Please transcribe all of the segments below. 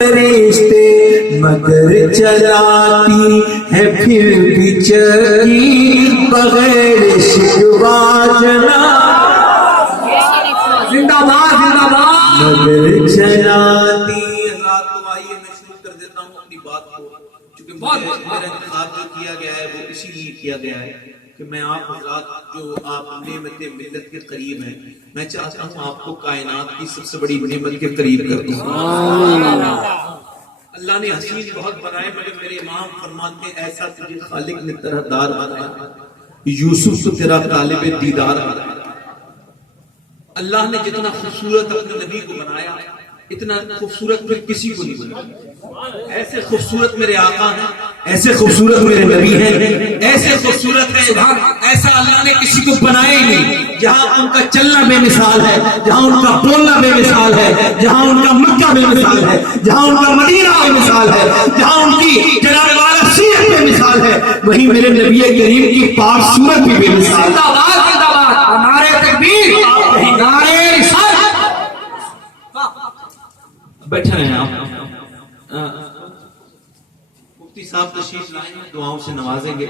रिश्ते मगर चलाती है फिर भी चली बगैर शिकवा जना जिंदाबाद जिंदाबाद मगर चलाती। रात तो आइए मैं शुरू कर देता हूँ अपनी बात को, क्योंकि मेरा इंतखाब जो किया गया है वो इसीलिए किया गया है कि मैं आप हज़रात जो आप नेमत मिल्लत के करीब हैं, मैं चाहता हूँ आपको कायनात की सबसे बड़ी नेमत के करीब कर दूँ। अल्लाह ने हसीन बहुत बनाए, मगर मेरे इमाम फरमाते हैं ऐसा तुझे खालिक ने तरहदार बनाया, यूसुफ तो तेरा तालिब दीदार बनाया। अल्लाह ने जितना खूबसूरत अपने नबी को बनाया, इतना खूबसूरत फिर किसी को नहीं बनाया। ऐसे खूबसूरत मेरे आका हैं, ऐसे खूबसूरत मेरे नबी हैं, ऐसे खूबसूरत है, ऐसा अल्लाह ने किसी को बनाया ही नहीं। जहाँ उनका चलना बेमिसाल है, जहाँ उनका बोलना बेमिसाल है, जहाँ उनका मक्का बेमिसाल है, जहाँ उनका मदीना बेमिसाल है, जहाँ उनकी जनाब वाला सीरत बेमिसाल है, वहीं मेरे नबी करीम की पाक सूरत भी बेमिसाल। जिंदाबाद जिंदाबाद, नारे तकबीर, नारे रिसालत। बैठे हैं आप, मुफ्ती साहब तशरीफ लाएंगे, दुआओं से नवाजेंगे।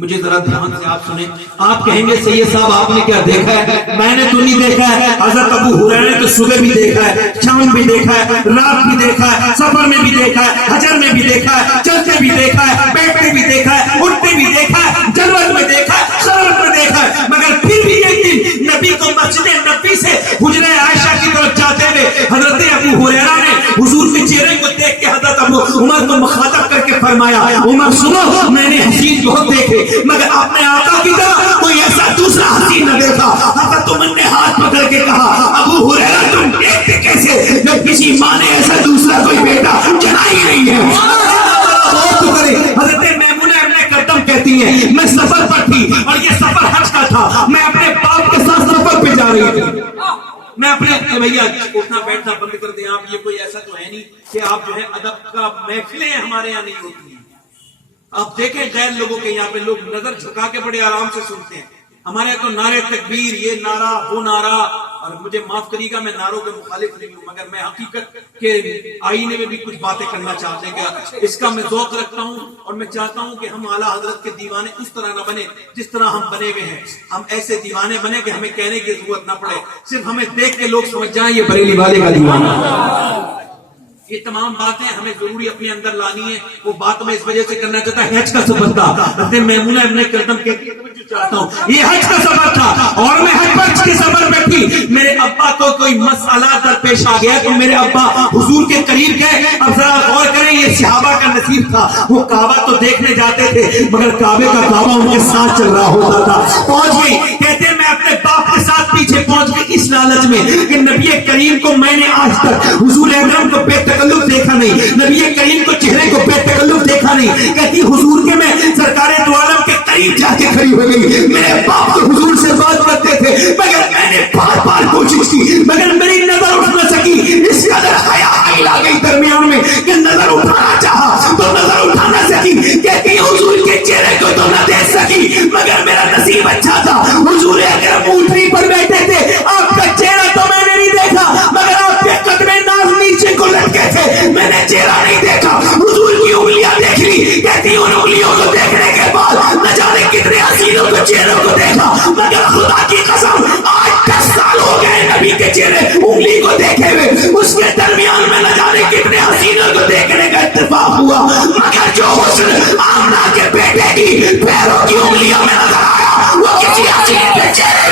मुझे जरा ध्यान से आप सुने। आप कहेंगे सैयद साहब आपने क्या देखा है? मैंने तो नहीं देखा है। हजरत अबू हुरैरा ने तो सुबह भी देखा है, शाम भी देखा है, रात भी देखा है, सफर में भी देखा है, हजर में भी देखा है, चलते भी देखा है, बैठते भी देखा है, उठते भी देखा है, जलवत में देखा है, खलवत में देखा है। मगर फिर भी एक दिन नबी को मस्जिद नबी से हुजरे आयशा की तरफ जाते हुए हजरत अबू हुरैरा ने हुजूर के चेहरे को देख के हजरत अबू उमर को मुखातब करके फरमाया, उमर सुनो, मैंने हसीन बहुत देखे, मगर आपने आका की तरह कोई ऐसा दूसरा हसीन न देखा। हजरत उमर ने हाथ पकड़ के कहा, अबू हुरैरा तुम देखते कैसे जब किसी माँ ने ऐसा दूसरा कोई बेटा जना ही नहीं है। हजरत मैमूना इब्ने करदम कहती है, मैं सफर पर थी और ये सफर हज का था, मैं अपने बाप के साथ सफर पे जा रही थी। मैं अपने भैया उठना बैठना बंद कर दें आप, ये कोई ऐसा तो है नहीं कि आप जो है अदब का महफिलें हमारे यहाँ नहीं होती हैं। आप देखें गैर लोगों के यहाँ पे लोग नजर झुका के बड़े आराम से सुनते हैं। हमारे यहाँ तो नारे तकबीर, ये नारा वो नारा, और मुझे माफ करिएगा मैं नारों के मुखालिफ नहीं हूँ, मगर मैं हकीकत के आईने में भी कुछ बातें करना चाहते हैं। इसका मैं ज़ौक़ रखता हूँ और मैं चाहता हूँ कि हम आला हजरत के दीवाने उस तरह न बने जिस तरह हम बने हुए हैं। हम ऐसे दीवाने बने कि हमें कहने की जरूरत ना पड़े, सिर्फ हमें देख के लोग समझ जाएं ये बरेली वाले का दीवाना। ये तमाम बातें हमें जरूरी अपने अंदर लानी है। वो बात मैं इस वजह से करना चाहता है, हज का सफर था, अपने मैमूना इब्ने करदम के चाहता हूँ, ये हज का सफर था और मैं हज पर के सफर में थी। मेरे अब्बा को कोई मसला दरपेश आ गया तो मेरे अब्बा हुजूर के करीब गए। अब जरा गौर करें, ये सहाबा का नसीब था, वो काबा तो देखने जाते थे मगर काबे का काबा उनके साथ चल रहा होता था। पहुंच गई, कहते मैं अपने बाप के साथ पीछे पहुंच गई इस लालच में कि नबी करीम को मैंने आज तक हुजूर अकरम को बेतकल्लुफ देखा नहीं, नबी करीम को चेहरे को बेतकल्लुफ देखा नहीं। कहती हुजूर के मैं सरकारे दो आलम के करीब जाके खड़ी हो गई। मेरे बाप तो हुजूर से बात करते थे मगर मैंने बार बार कोशिश की मगर मेरी नजर उठ न सकी। इस कदर हया आ गई दरमियान में कि नजर उठाना चाहा तो नजर उठा न सकी। कहती हुजूर के चेहरे को तो न देख सकी मगर मेरा नसीब अच्छा था, हुजूर अकरम ऊंटनी पर बैठे थे, आपका चेहरा तो मैंने नहीं देखा मगर आपके कदमे नाज नीचे को लटके थे, मैंने चेहरा नहीं देखा। हुजूर की उंगलियां देख ली, कहती उन उंगलियों को देखने के बाद न जाने कितने हसीनों के चेहरों को देखा मगर खुदा की कसम आज 10 साल हो गए नबी के चेहरे उंगली को देखे हुए। उसके दरमियान में न जाने कितने हसीनों को देखने का इत्तेफाक हुआ मगर जो हुस्न आमना के बेटे की पैरों की उंगलियों में नजर आया वो किसी हसीन के चेहरे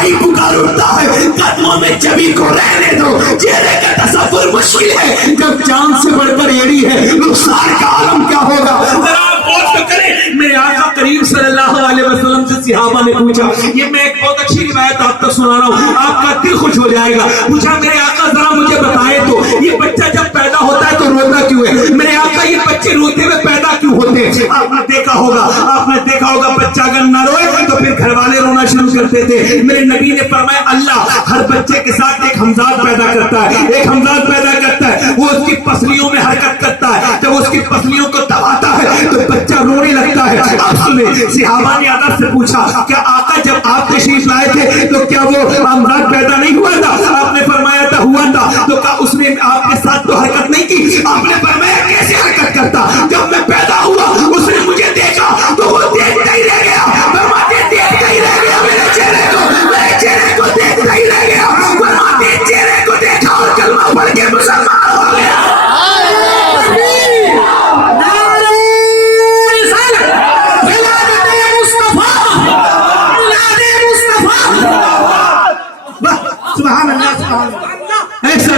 ही पुकार उठता है। कदमों में जबी को रहने दो, चेहरे का तसव्वुर मुश्किल है जब चांद से बढ़कर एड़ी है, रुखसार का आलम क्या होगा। जरा गौर तो करें, मेरे आका करीम सल्लल्लाहु अलैहि वसल्लम से सहाबा ने पूछा, ये मैं एक बहुत अच्छी रिवायत आप तक सुना रहा हूँ, आपका दिल खुश हो जाएगा। पूछा मेरे आका जरा मुझे बताए तो ये बच्चा जब पैदा होता है तो रोता क्यों है? मेरे आका ये बच्चे रोते हुए पैदा क्यों होते हैं? आपने देखा होगा बच्चा अगर न रोए तो फिर घर वाले रोना शुरू करते थे। मेरे नबी ने फरमाया अल्लाह हर बच्चे के साथ एक हमजाद पैदा करता है, एक हमजाद पैदा करता है, वो उसकी पसलियों में हरकत करता है, जब उसकी पसलियों को दबाता है तो बच्चा रोने लगता है। अब सुने, सहाबा ने अदब से पूछा क्या आका जब आप तशरीफ लाए थे तो क्या वो हमजाद पैदा नहीं हुआ था? आपने फरमाया था हुआ था। तो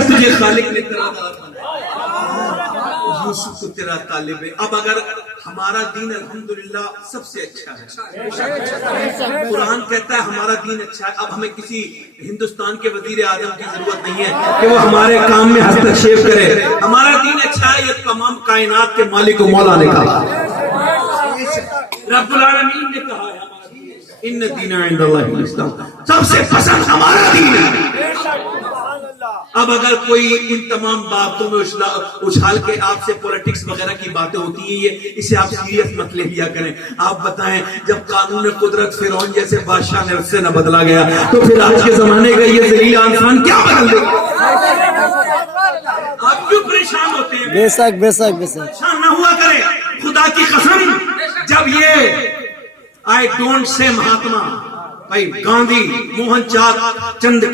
تجھے خالق نے تیرا دار بنایا، یوسف کو تیرا طالب ہے۔ اب اگر ہمارا دین الحمدللہ سب سے اچھا ہے، قرآن کہتا ہے ہمارا دین اچھا ہے، اب ہمیں کسی ہندوستان کے وزیر اعظم کی ضرورت نہیں ہے کہ وہ ہمارے کام میں ہستکشیپ کرے۔ ہمارا دین اچھا ہے، یہ تمام کائنات کے مالک و مولا نے کہا، رب العالمین نے کہا ہے ان دین عند اللہ الاسلام، سب سے پسند ہمارا دین ہے۔ اب اگر کوئی ان تمام باتوں میں اچھال کے آپ سے پولیٹکس وغیرہ کی باتیں ہوتی ہیں، یہ اسے آپ سیریس مت لے لیا کریں۔ آپ بتائیں جب قانون قدرت فرعون جیسے بادشاہ نے اس سے نہ بدلا گیا تو پھر آج کے زمانے کا یہ ذلیل انسان کیا بدل دے گا؟ آپ کیوں پریشان ہوتے ہیں؟ بے شک بے شک بے شک پریشان نہ ہوا کرے، خدا کی قسم جب یہ آئی ڈونٹ سے مہاتما بھائی گاندھی موہن چند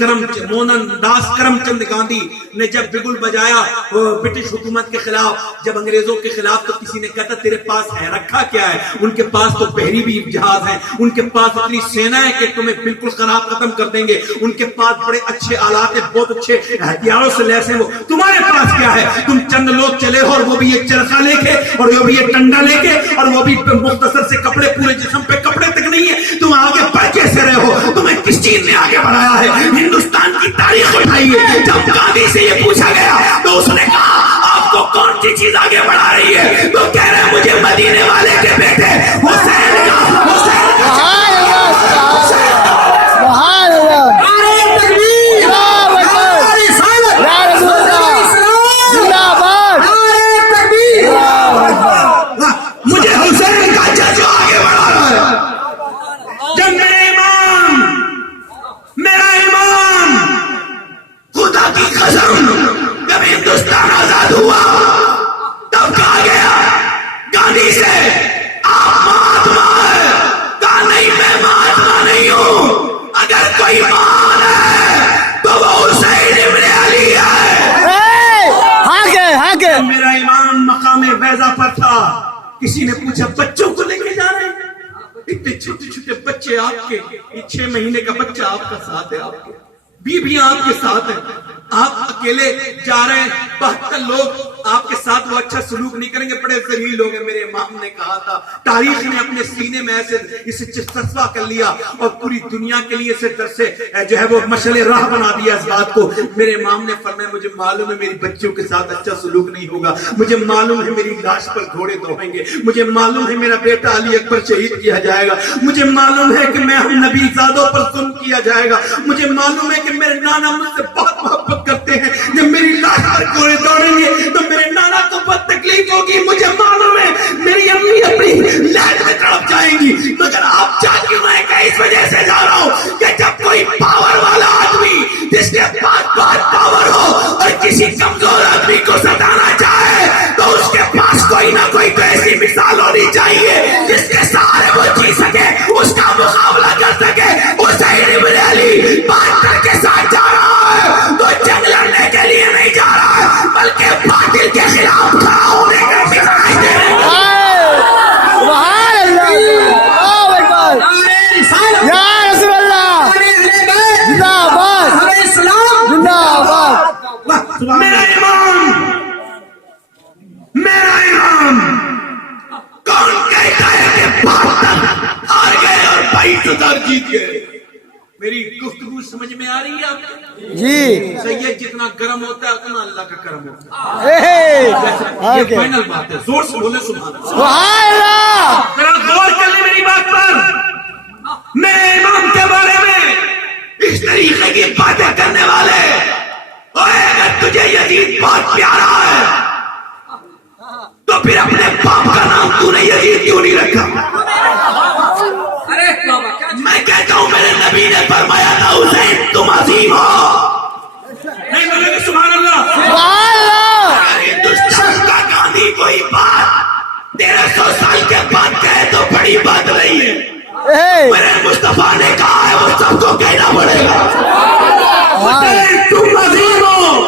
موہن داس کرم چند گاندھی نے جب بگل بجایا برٹش حکومت کے خلاف، جب انگریزوں کے خلاف، تو کسی نے کہا تیرے پاس ہے رکھا کیا ہے؟ ان کے پاس تو بحری بھی جہاز ہیں، ان کے پاس اتنی سینا ہے کہ تمہیں بالکل خراب ختم کر دیں گے، ان کے پاس بڑے اچھے آلات ہیں، بہت اچھے ہتھیاروں سے لیس ہیں وہ، تمہارے پاس کیا ہے؟ تم چند لوگ چلے ہو اور وہ بھی یہ چرخا لے کے اور وہ بھی یہ ٹنڈا لے کے اور وہ بھی مختصر سے کپڑے، پورے جسم پہ کپڑے تک نہیں ہے، تم آگے بڑھ کیسے رہے ہو؟ تمہیں کس چیز نے آگے بڑھایا ہے؟ ہندوستان کی تاریخ اٹھائیے، جب گاندھی سے یہ پوچھا گیا تو اس نے کہا آپ کو کون سی چیز آگے بڑھا رہی ہے؟ تو کہہ رہے ہیں مجھے مدینے والے کے بیٹے حسین کا مجھے حسین کا جذبہ آگے بڑھا رہا ہے۔ جب میرا امام خدا کی قسم جب ہندوستان آزاد ہوا تب کہا گیا گاندھی سے آپ مہاتما ہے، کہا نہیں میں مہاتما نہیں ہوں، اگر کوئی مہان ہے تو وہ حسین ابن علی ہے۔ میرا امام مقام بیضا پر تھا، کسی نے پوچھا بچوں کو لے کے جا رہے ہیں؟ اتنے چھوٹے چھوٹے بچے آپ کے، 6 مہینے کا بچہ آپ کا ساتھ ہے، آپ کے بیویاں آپ کے ساتھ ہیں، آپ اکیلے جا رہے ہیں، 72 لوگ آپ کے ساتھ وہ اچھا سلوک نہیں کریں گے، بڑے ذلیل لوگ ہیں۔ میرے امام نے کہا تھا، تاریخ نے اپنے سینے میں ایسے اسے چسپا کر لیا اور پوری دنیا کے لیے اسے در سے جو ہے وہ مشعل راہ بنا دیا اس بات کو۔ میرے امام نے فرمایا مجھے معلوم ہے میری بچیوں کے ساتھ اچھا سلوک نہیں ہوگا، مجھے معلوم ہے میری لاش پر گھوڑے دوڑیں گے، مجھے معلوم ہے میرا بیٹا علی اکبر شہید کیا جائے گا، مجھے معلوم ہے کہ میں ہم نبی زادوں پر ظلم کیا جائے گا، مجھے معلوم ہے کہ میرے نانا مجھ سے بہت محبت کرتے ہیں، جب میری لاش پر گھوڑے دوڑیں گے تو میرے نانا کو بہت تکلیف ہوگی، مجھے معلوم ہے میری امی اپنی لائٹ میں تڑپ جائیں گی، مگر آپ جانتے ہیں میں کہ اس وجہ سے جا رہا ہوں کہ جب کوئی پاور والا آدمی جس کے پاس بہت پاور ہو اور کسی کمزور آدمی کو ستانا چاہے تو اس کے پاس کوئی نہ کوئی تو ایسی مثال ہونی چاہیے جس کے سہارے وہ جی سکے، اس کا مقابلہ کر سکے۔ حسین ابن علی باطل کے ساتھ جا رہا ہے تو جنگ لڑنے کے لیے نہیں جا رہا ہے بلکہ باطل کے خلاف کھڑا ہونے کا دکھائی دے رہا ہے۔ میرا امام کون کہتا ہے کہ باطل ہار گئے اور بھائی تدار جیت گئے؟ میری گفتگو سمجھ میں آ رہی ہے آپ کو؟ جی سید جتنا گرم ہوتا ہے اتنا اللہ کا کرم ہوتا ہے، یہ ہے فائنل بات ہے، زور سے بولے سبحان اللہ۔ سبحان اللہ۔ ذرا غور کر لیں میری بات پر، میرے امام کے بارے میں اس طریقے کی باتیں کرنے والے، اگر تجھے یزید بہت پیارا ہے تو پھر اپنے باپ کا نام تو نے یزید کیوں نہیں رکھا؟ میں کہتا ہوں میرے نبی نے فرمایا تھا حسین تم عظیم ہو، نہیں بولے گے سبحان اللہ؟ اگر ہندوستان کا گاندھی کوئی بات 1300 سال کے بعد کہے تو بڑی بات نہیں ہے، میرے مصطفیٰ نے کہا ہے وہ سب کو کہنا پڑے گا، تم عظیم ہو،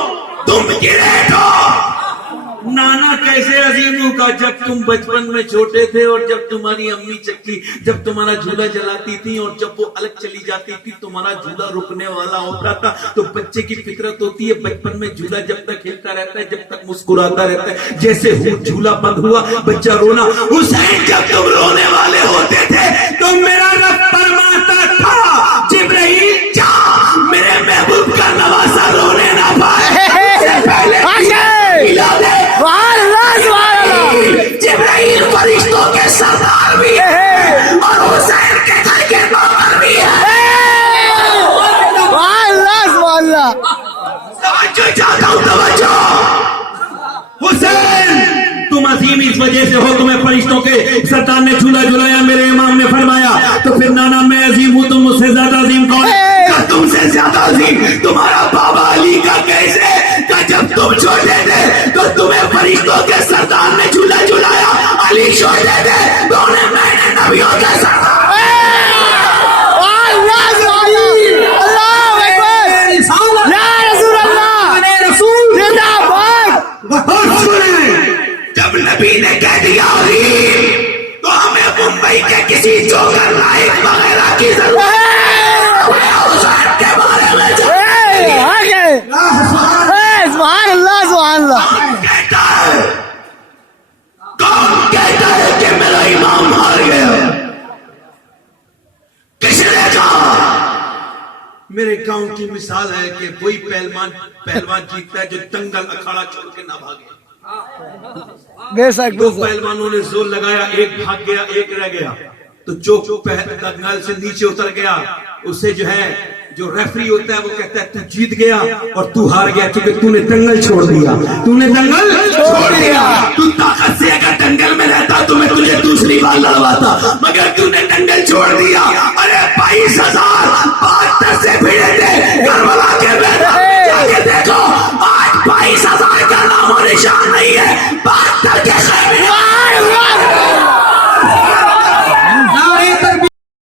تم گریٹ ہو۔ نانا کیسے عظیموں کا जब तुम बचपन में छोटे थे और जब तुम्हारी अम्मी चक्की जब तुम्हारा झूला जलाती थी और जब वो अलग चली जाती थी तुम्हारा झूला रुकने वाला होता था। तो बच्चे की फितरत होती है बचपन में झूला जब तक हिलता रहता है जब तक मुस्कुराता रहता है। जैसे झूला बंद हुआ बच्चा रोना। हुसैन जब तुम रोने वाले होते थे तो मेरा रब फरमाता था जिब्राइल जा मेरे महबूब का नवासा रोने ना पाए जिब्राइल फरिश्तों के सरदार भी है और हुसैन के घर के नौकर भी है। तवज्जो चाहता हूँ तवज्जो। हुसैन तुम अजीम इस वजह से हो तुम्हें फरिश्तों के सरदार ने झूला झुलाया मेरे इमाम ने फरमाया। तो फिर नाना मैं अजीम हूँ तुम मुझसे ज्यादा अजीम कौन है? तुमसे ज्यादा अजीम तुम्हारा बाबा अली का कैसे का जब तुम छोटे थे तो तुम्हें फरिश्तों के सरदार ने झूला झुलाया। अली छोटे थे तो उन्हें मैंने नबियों के सरदार जब नबी ने कह दिया तो हमें मुंबई के किसी जोकर नायक वगैरह की जरूरत के बारे में कौन कहता है कि मेरा इमाम हार गया? किसने कहा? मेरे गांव की मिसाल है कि वही पहलवान जीतता है जो दंगल अखाड़ा छोड़ के ना भागे। बेशक दो पहलवानों ने जोर लगाया एक भाग गया एक रह गया। तो जो दंगल से नीचे उतर गया उसे जो रेफरी होता है वो कहता है तू जीत गया और तू हार गया क्योंकि तूने दंगल छोड़ दिया। तूने दंगल छोड़ दिया। तू ताकत से अगर दंगल में रहता तो मैं तुझे दूसरी बार लड़वाता मगर तूने दंगल छोड़ दिया। अरे 22,000 72 से भिड़े